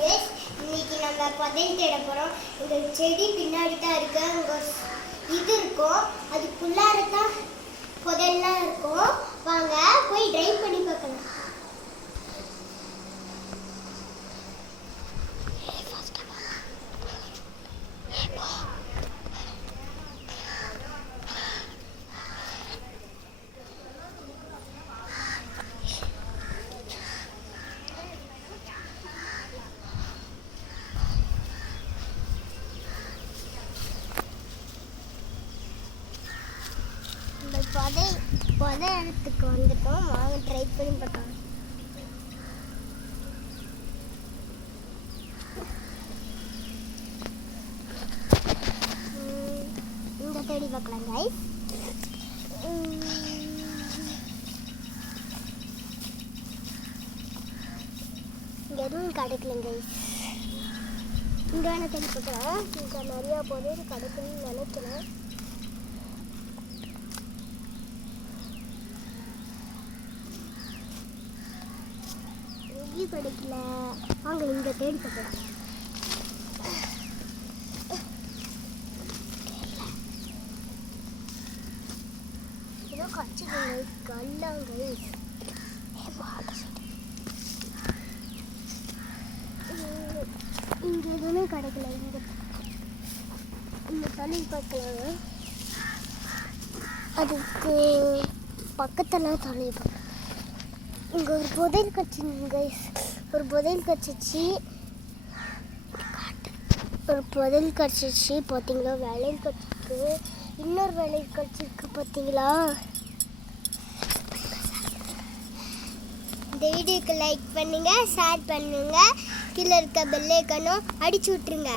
guys. இன்னைக்கு நம்ம புதையல் தேட போறோம். இந்த செடி பின்னாடி தான் இருக்கு. அங்க இது இருக்கும். அதுக்குள்ளார தான் புதையல்லாம் இருக்கும். வாங்க போய் ட்ரைவ் பண்ணி பார்க்கலாம். புதை இடத்துக்கு வந்துட்டோம். வாங்க ட்ரை பண்ணி பார்க்கலாம். இங்கே தேடி பார்க்கலாம் guys. இங்கே எதுவும் கிடைக்கலங்க guys. இங்கே வேணால் தேடி பார்க்கலாம். இங்கே நிறையா புதையல் கிடைக்குன்னு நினைக்கிறேன். கிடைக்கல. வாங்க இங்க தேடி பார்க்கலாம். ஏதோ கச்சிடுங்க கல்லாங்க. இங்க எதுவுமே கிடைக்கல. இங்க தண்ணி பார்க்கலாம். அதுக்கு பக்கத்துல தண்ணி பார்க்கலாம். இங்கே ஒரு புதையல் கட்சிங்க கைஸ். ஒரு புதையல் கட்சிச்சு பார்த்தீங்களா? வேலையில் கட்சிக்கு இன்னொரு வேலையில் கட்சிக்கு பார்த்தீங்களா? இந்த வீடியோக்கு லைக் பண்ணுங்க, ஷேர் பண்ணுங்க, கீழே இருக்க பெல் ஐகானும் அடிச்சு விட்டுருங்க.